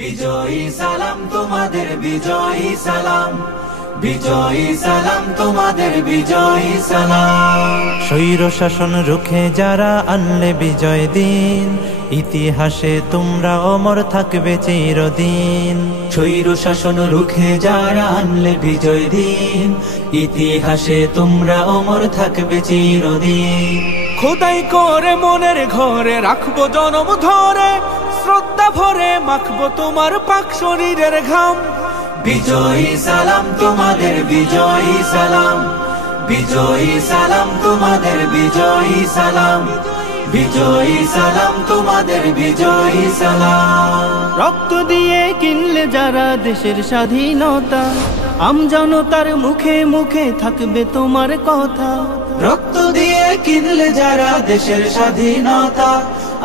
বিজয়ী সালাম তোমাদের, বিজয়ী সালাম, বিজয়ী সালাম তোমাদের, বিজয়ী সালাম। স্বৈর শাসন রুখে যারা আনলে বিজয় দিন, ইতিহাসে তোমরা অমর থাকবে চিরদিন। স্বৈর শাসন রুখে যারা আনলে বিজয় দিন, ইতিহাসে তোমরা অমর থাকবে চিরদিন। খোদাই করে মনের ঘরে রাখবো জনম ধরে, শ্রদ্ধা ভরে মাখবো তোমার পাক শরীরের ঘাম। বিজয়ী সালাম তোমাদের, বিজয়ী সালাম, বিজয়ী সালাম তোমাদের, বিজয়ী সালাম, বিজয়ী সালাম তোমাদের, বিজয়ী সালাম। রক্ত দিয়ে কিনলে যারা দেশের স্বাধীনতা, আমজনতার মুখে মুখে থাকবে তোমার কথা। রক্ত দিয়ে কিনলে যারা দেশের স্বাধীনতা,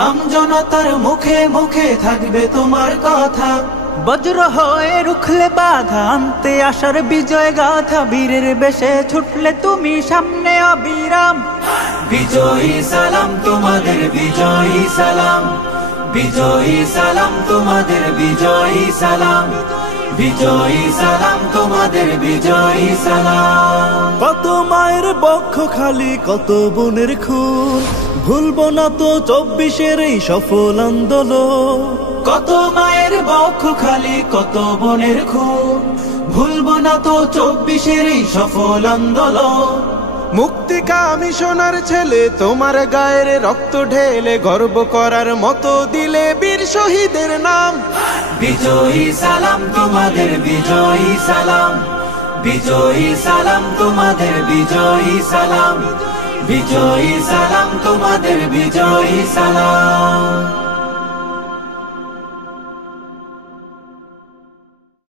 আমজনতার মুখে মুখে থাকবে তোমার কথা। বজ্র হয়ে রুখলে বাধা, আনতে আসার বিজয় গাথা, বীরের বেশে ছুটলে তুমি সামনে অবিরাম। বিজয়ী সালাম তোমাদের, বিজয়ী সালাম, বিজয়ী সালাম তোমাদের, বিজয়ী সালাম, বিজয়ী সালাম তোমাদের, বিজয়ী সালাম। কত মায়ের বক্ষ খালি, কত বোনের খুন, ভুলবো না তো 24-এর এই সফল আন্দোলন। কত মায়ের বক্ষ খালি, কত বোনের খুন, ভুলবো না তো 24-এর এই সফল আন্দোলন। মুক্তিকামী সোনার ছেলে তোমার গায়ের রক্ত ঢেলে, গর্ব করার মতো দিলে বীর শহীদের নাম। বিজয়ী সালাম তোমাদের, বিজয়ী সালাম, বিজয়ী সালাম তোমাদের, বিজয়ী সালাম, বিজয়ী সালাম তোমাদের, বিজয়ী সালাম।